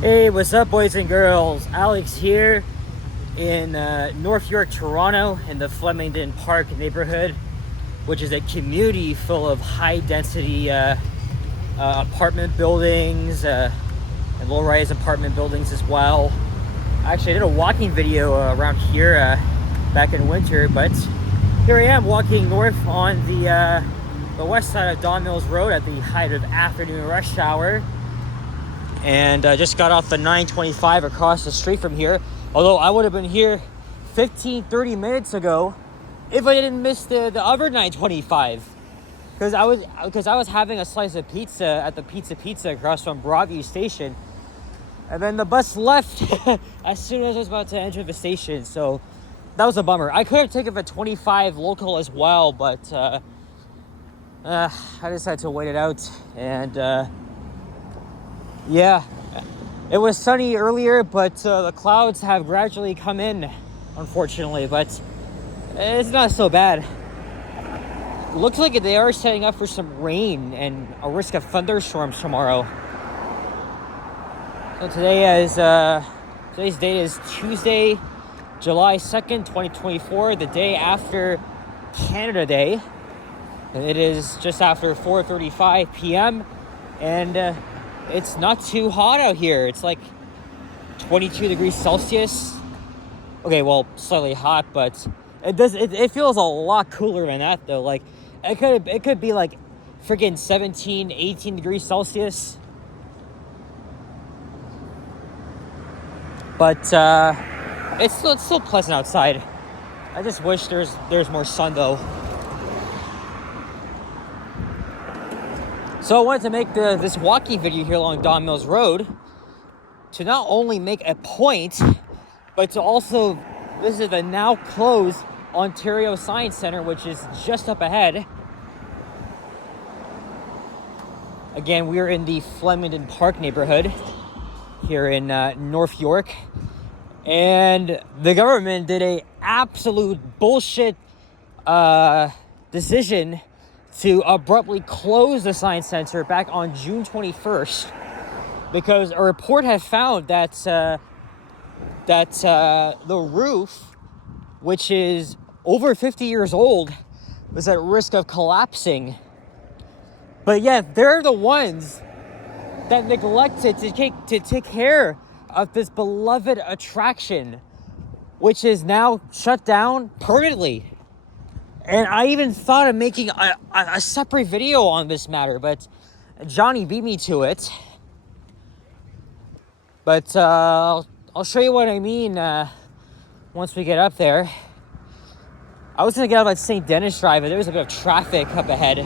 Hey, what's up, boys and girls? Alex here in North York, Toronto, in the Flemingdon Park neighborhood, which is a community full of high-density apartment buildings and low-rise apartment buildings as well. Actually, I did a walking video around here back in winter, but here I am walking north on the west side of Don Mills Road at the height of afternoon rush hour. And just got off the 925 across the street from here. Although I would have been here 15-30 minutes ago if I didn't miss the other 925. Because I was having a slice of pizza at the Pizza across from Broadview Station. And then the bus left as soon as I was about to enter the station. So that was a bummer. I could have taken the 25 local as well, but I decided to wait it out. And yeah, it was sunny earlier, but the clouds have gradually come in, unfortunately, but it's not so bad. Looks like they are setting up for some rain and a risk of thunderstorms tomorrow. So today's date is Tuesday, July 2nd, 2024, the day after Canada Day. And it is just after 4:35 p.m. and it's not too hot out here. It's like 22 degrees Celsius. Okay, well, slightly hot, but it feels a lot cooler than that though. Like it could be like freaking 17, 18 degrees Celsius. But it's still pleasant outside. I just wish there's more sun though. So I wanted to make this walking video here along Don Mills Road to not only make a point, but to also visit the now closed Ontario Science Center, which is just up ahead. Again, we're in the Flemingdon Park neighborhood here in North York. And the government did a absolute bullshit decision to abruptly close the Science Center back on June 21st because a report had found that the roof, which is over 50 years old, was at risk of collapsing. But yet they're the ones that neglected to take care of this beloved attraction, which is now shut down permanently. And I even thought of making a separate video on this matter, but Johnny beat me to it. But I'll show you what I mean once we get up there. I was going to get off at St. Denis Drive, but there was a bit of traffic up ahead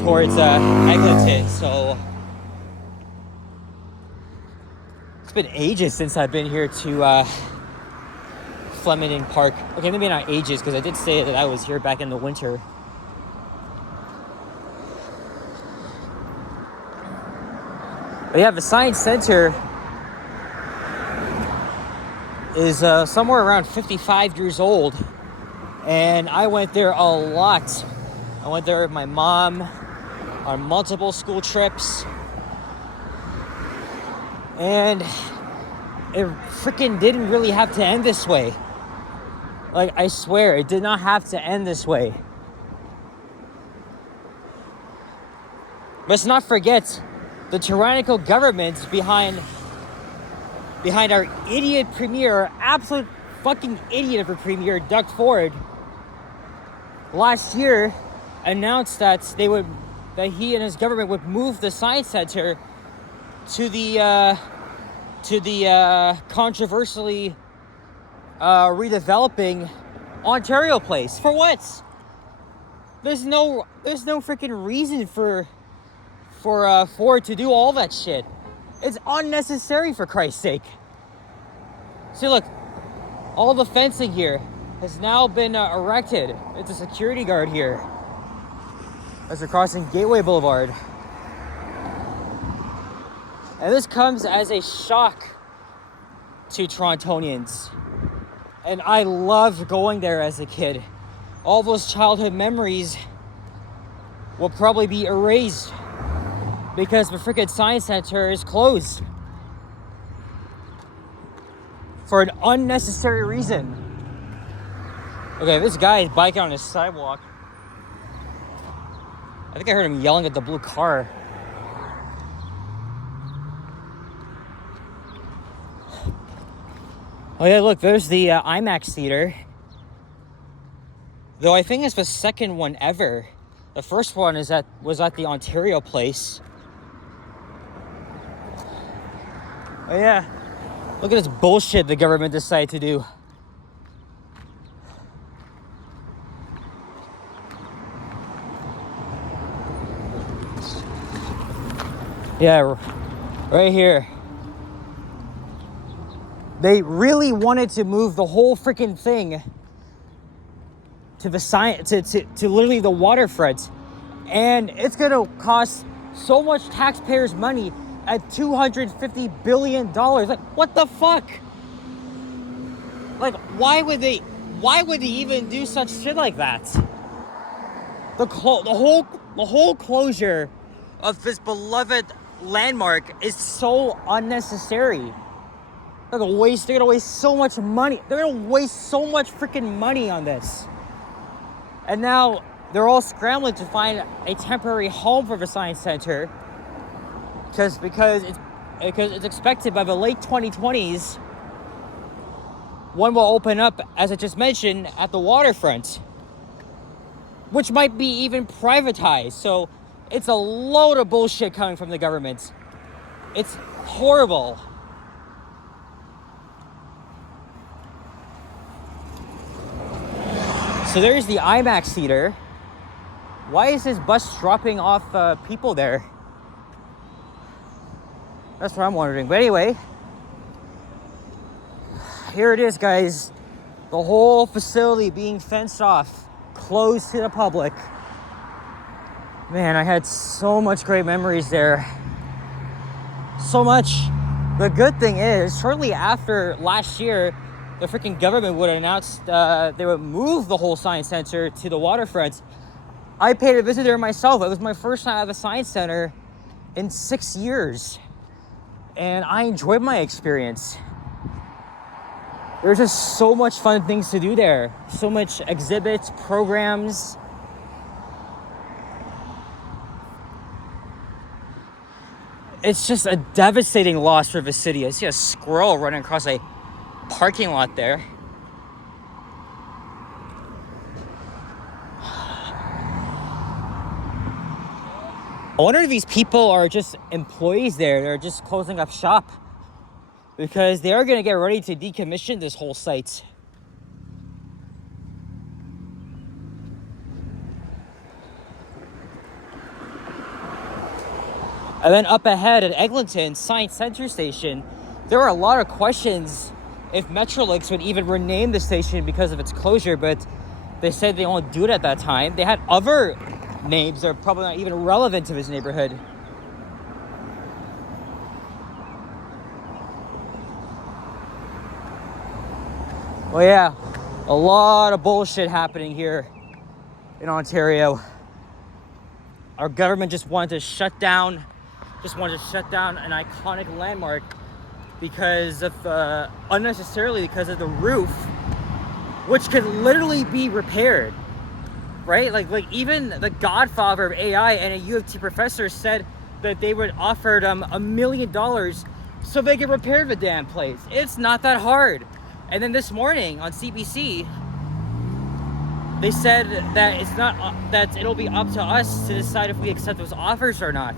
towards Eglinton, so it's been ages since I've been here to Flemingdon Park. Okay, maybe not ages, because I did say that I was here back in the winter. But yeah, the Science Center is somewhere around 55 years old. And I went there a lot. I went there with my mom on multiple school trips. And it freaking didn't really have to end this way. Like, I swear, it did not have to end this way. Let's not forget the tyrannical government behind our idiot premier, our absolute fucking idiot of a premier, Doug Ford, last year announced that he and his government would move the Science Center to the controversially redeveloping Ontario Place. For what? There's no freaking reason for Ford to do all that shit. It's unnecessary, for Christ's sake. See, look, all the fencing here has now been erected. It's a security guard here as we're crossing Gateway Boulevard. And this comes as a shock to Torontonians. And I loved going there as a kid. All those childhood memories will probably be erased because the freaking science center is closed for an unnecessary reason. Okay, this guy is biking on the sidewalk. I think I heard him yelling at the blue car. Oh yeah, look, there's the IMAX theater. Though I think it's the second one ever. The first one was at the Ontario place. Oh yeah, look at this bullshit the government decided to do. Yeah, right here. They really wanted to move the whole freaking thing to the to literally the waterfront, and it's gonna cost so much taxpayers' money at $250 billion. Like, what the fuck? Like, why would they even do such shit like that? The whole closure of this beloved landmark is so unnecessary. They're gonna waste so much money. They're gonna waste so much freaking money on this. And now they're all scrambling to find a temporary home for the science center, because it's expected by the late 2020s one will open up, as I just mentioned, at the waterfront, which might be even privatized. So it's a load of bullshit coming from the government. It's horrible. So there's the IMAX theater. Why is this bus dropping off people there? That's what I'm wondering. But anyway, here it is, guys. The whole facility being fenced off, closed to the public. Man, I had so much great memories there. So much. The good thing is, shortly after last year, the freaking government would have announced they would move the whole science center to the waterfront. I paid a visit there myself. It was my first time at the science center in 6 years. And I enjoyed my experience. There's just so much fun things to do there. So much exhibits, programs. It's just a devastating loss for the city. I see a squirrel running across a parking lot there. I wonder if these people are just employees there. They're just closing up shop, because they are going to get ready to decommission this whole site. And then up ahead at Eglinton Science Center Station, there were a lot of questions if Metrolinx would even rename the station because of its closure, but they said they won't do it at that time. They had other names that are probably not even relevant to this neighborhood. Well, yeah, a lot of bullshit happening here in Ontario. Our government just wanted to shut down an iconic landmark because of unnecessarily because of the roof, which could literally be repaired, right? Like even the godfather of AI and a U of T professor said that they would offer them $1 million so they could repair the damn place. It's not that hard. And then this morning on CBC, they said that it's not that it'll be up to us to decide if we accept those offers or not.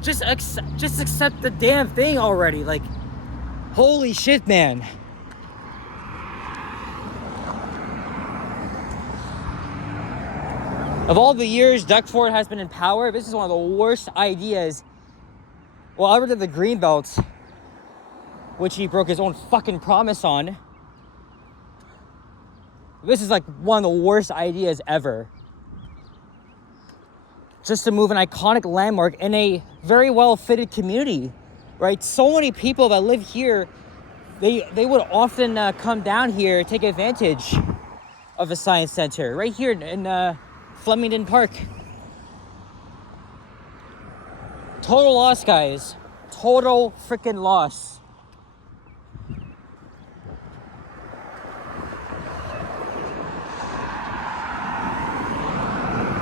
Just accept the damn thing already. Like, holy shit, man. Of all the years Doug Ford has been in power, this is one of the worst ideas. Well, other than the Greenbelt, which he broke his own fucking promise on. This is like one of the worst ideas ever. Just to move an iconic landmark in a very well-fitted community, right? So many people that live here, they would often come down here, take advantage of a science center right here in Flemingdon Park. Total loss, guys. Total freaking loss.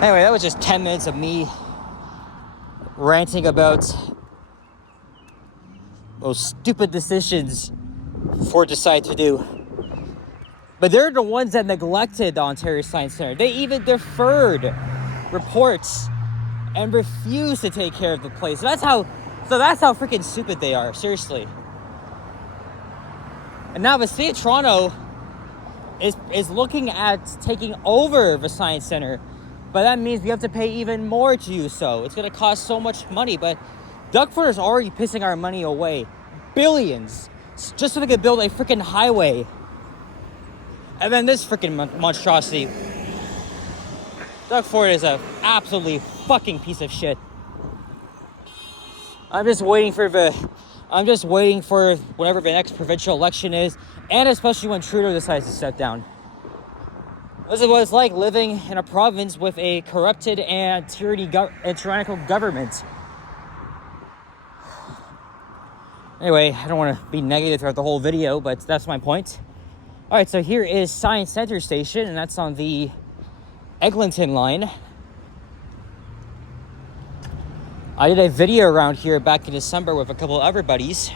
Anyway, that was just 10 minutes of me ranting about those stupid decisions Ford decided to do. But they're the ones that neglected the Ontario Science Centre. They even deferred reports and refused to take care of the place. That's how freaking stupid they are, seriously. And now the City of Toronto is looking at taking over the Science Centre. But that means we have to pay even more to do so. It's going to cost so much money. But Doug Ford is already pissing our money away. Billions. Just so they could build a freaking highway. And then this freaking monstrosity. Doug Ford is an absolutely fucking piece of shit. I'm just waiting for whatever the next provincial election is. And especially when Trudeau decides to step down. This is what it's like living in a province with a corrupted and tyrannical government. Anyway, I don't want to be negative throughout the whole video, but that's my point. Alright, so here is Science Centre Station, and that's on the Eglinton line. I did a video around here back in December with a couple of other buddies.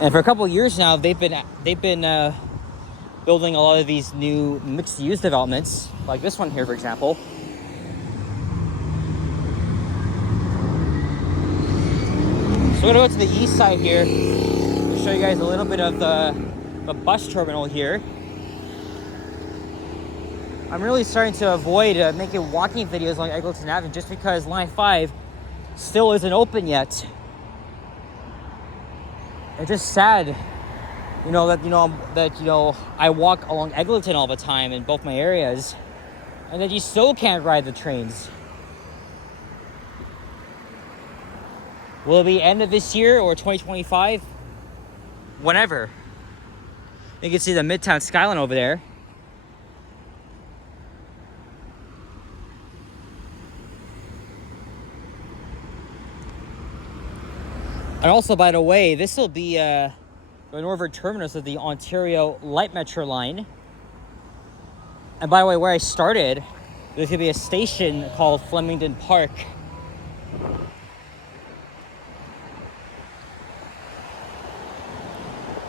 And for a couple of years now, they've been building a lot of these new mixed-use developments, like this one here, for example. So we're gonna go to the east side here to show you guys a little bit of the bus terminal here. I'm really starting to avoid making walking videos along Eglinton Avenue just because Line 5 still isn't open yet. It's just sad, that I walk along Eglinton all the time in both my areas, and that you still can't ride the trains. Will it be end of this year or 2025? Whenever. You can see the Midtown skyline over there. And also, by the way, this will be the northern terminus of the Ontario Light Metro line. And by the way, where I started, there's going to be a station called Flemingdon Park.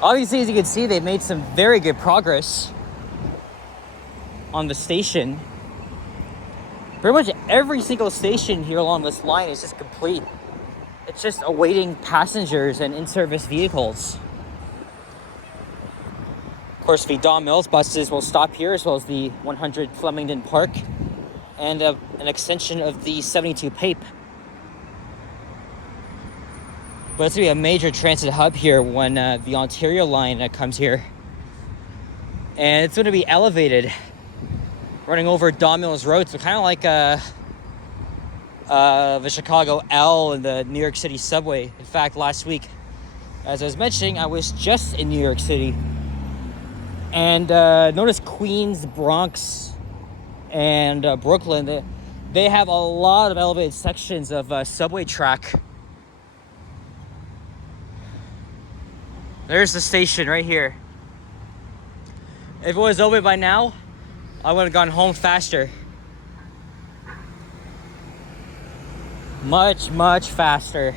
Obviously, as you can see, they've made some very good progress on the station. Pretty much every single station here along this line is just complete. It's just awaiting passengers and in-service vehicles. Of course, the Don Mills buses will stop here, as well as the 100 Flemingdon Park and an extension of the 72 Pape. But it's going to be a major transit hub here when the Ontario line comes here. And it's going to be elevated, running over Don Mills Road. So kind of like the Chicago L and the New York City subway. In fact, last week, as I was mentioning, I was just in New York City. And notice Queens, Bronx, and Brooklyn, they have a lot of elevated sections of subway track. There's the station right here. If it was open by now, I would have gone home faster. Much, much faster.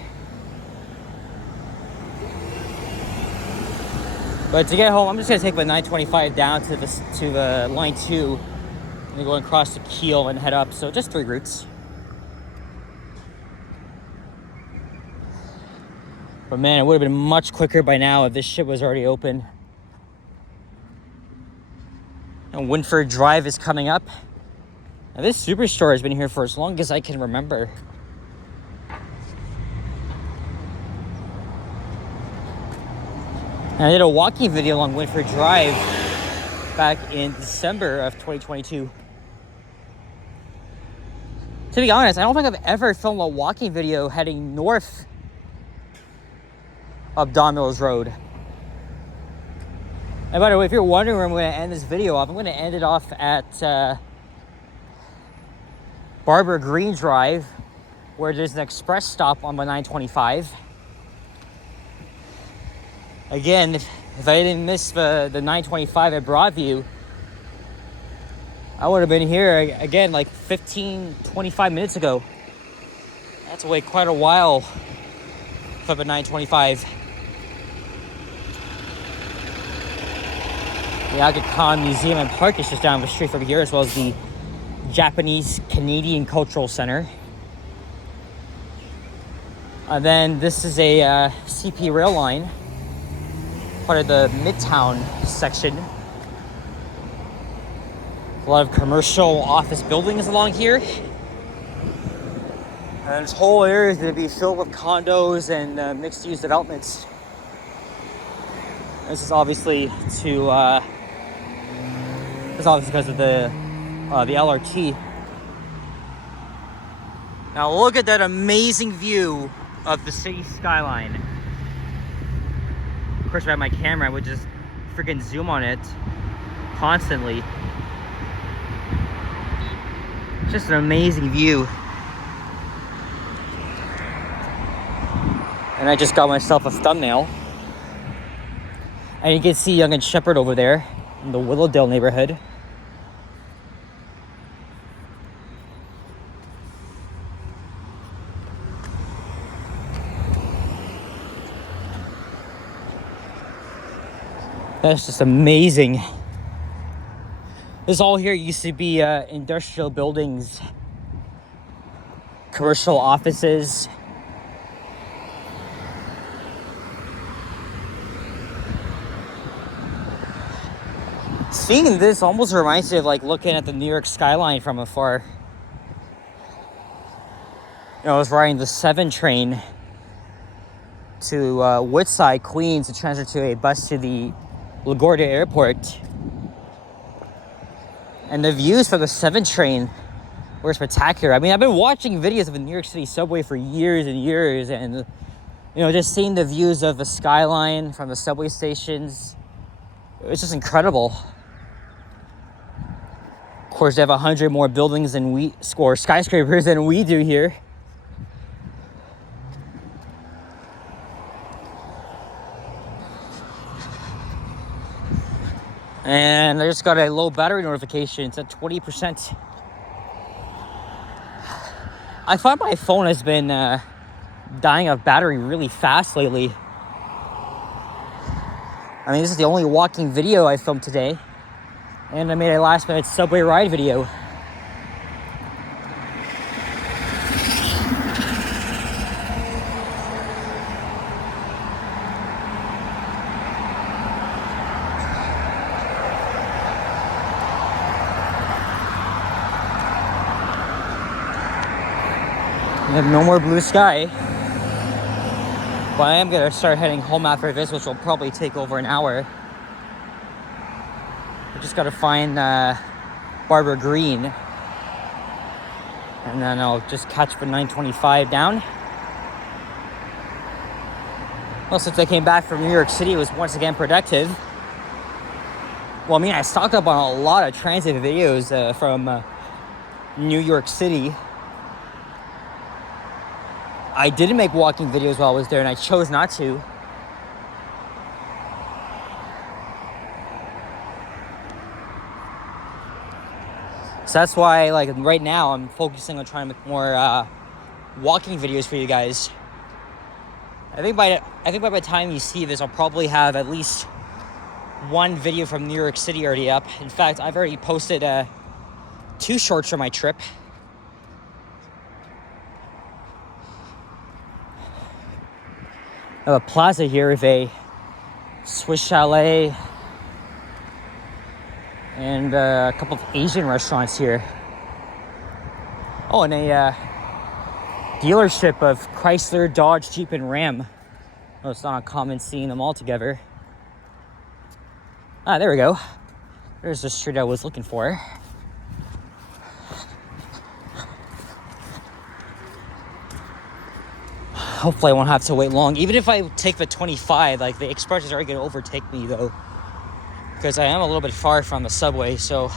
But to get home, I'm just gonna take the 925 down to the line 2, and then go across to Keele and head up. So just 3 routes. But man, it would have been much quicker by now if this shit was already open. And Winford Drive is coming up. Now this superstore has been here for as long as I can remember. And I did a walking video along Winford Drive back in December of 2022. To be honest, I don't think I've ever filmed a walking video heading north of Don Mills Road. And by the way, if you're wondering where I'm going to end this video off, I'm going to end it off at Barber Green Drive, where there's an express stop on the 925. Again, if I didn't miss the 925 at Broadview, I would have been here again like 25 minutes ago. That's wait quite a while for the 925. The Aga Khan Museum and Park is just down the street from here, as well as the Japanese Canadian Cultural Center. And then this is a CP rail line, part of the Midtown section. A lot of commercial office buildings along here. And this whole area is going to be filled with condos and mixed-use developments. This is obviously because of the LRT. Now look at that amazing view of the city skyline. Of course, if I had my camera, I would just freaking zoom on it constantly. Just an amazing view. And I just got myself a thumbnail. And you can see Yonge and Sheppard over there in the Willowdale neighborhood. That's just amazing. This all here used to be industrial buildings, commercial offices. Seeing this almost reminds me of like looking at the New York skyline from afar. You know, I was riding the 7 train to Woodside, Queens, to transfer to a bus to the LaGuardia Airport. And the views from the 7 train were spectacular. I mean, I've been watching videos of the New York City subway for years and years, and you know, just seeing the views of the skyline from the subway stations, it's just incredible. Of course, they have 100 more buildings than or skyscrapers than we do here. And I just got a low battery notification. It's at 20%. I find my phone has been dying of battery really fast lately. I mean, this is the only walking video I filmed today. And I made a last minute subway ride video. I have no more blue sky. But I am going to start heading home after this, which will probably take over an hour. I just got to find Barber Green. And then I'll just catch the 925 down. Well, since I came back from New York City, it was once again productive. Well, I mean, I stocked up on a lot of transit videos from New York City. I didn't make walking videos while I was there, and I chose not to. So that's why, like, right now I'm focusing on trying to make more walking videos for you guys. I think by the time you see this, I'll probably have at least one video from New York City already up. In fact, I've already posted 2 shorts from my trip. I have a plaza here with a Swiss Chalet and a couple of Asian restaurants here. Oh, and a dealership of Chrysler, Dodge, Jeep, and Ram. Oh, it's not uncommon seeing them all together. Ah, there we go. There's the street I was looking for. Hopefully I won't have to wait long. Even if I take the 25, like, the express is already going to overtake me, though. Because I am a little bit far from the subway, so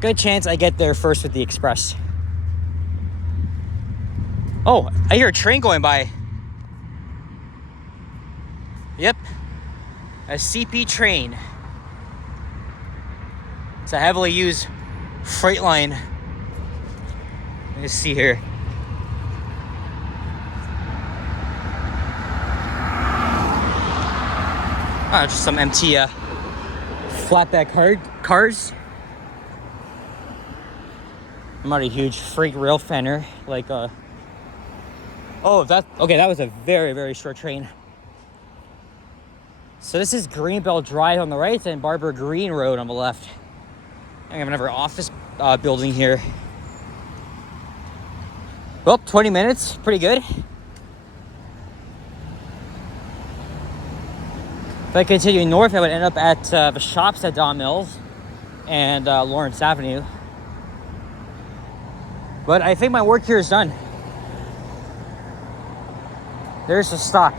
good chance I get there first with the express. Oh, I hear a train going by. Yep. A CP train. It's a heavily used freight line. Let's see here. Oh, just some empty flatbed cars. I'm not a huge freight rail fanner. Like, oh, that was a very, very short train. So this is Greenbelt Drive on the right and Barber Green Road on the left. I have another office building here. Well, 20 minutes, pretty good. If I continue north, I would end up at the shops at Don Mills and Lawrence Avenue. But I think my work here is done. There's a stop.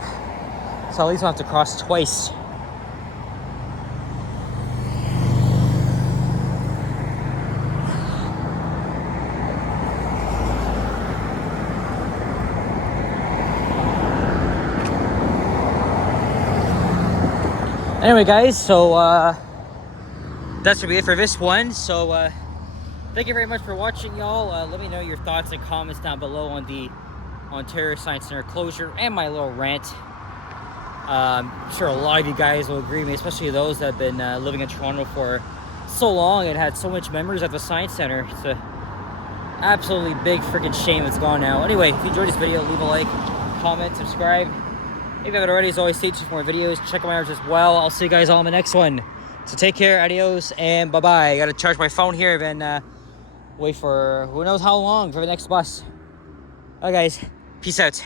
So at least I'll have to cross twice. Anyway, guys, so that's gonna be it for this one. So thank you very much for watching, y'all. Let me know your thoughts and comments down below on the Ontario Science Center closure and my little rant. I'm sure a lot of you guys will agree with me, especially those that have been living in Toronto for so long and had so much memories at the Science Center. It's a absolutely big freaking shame it's gone now. Anyway, if you enjoyed this video, leave a like, comment, subscribe. If you haven't already, as always, stay tuned for more videos. Check them out as well. I'll see you guys all in the next one. So take care, adios, and bye-bye. I gotta charge my phone here, then wait for who knows how long for the next bus. Bye, guys. Peace out.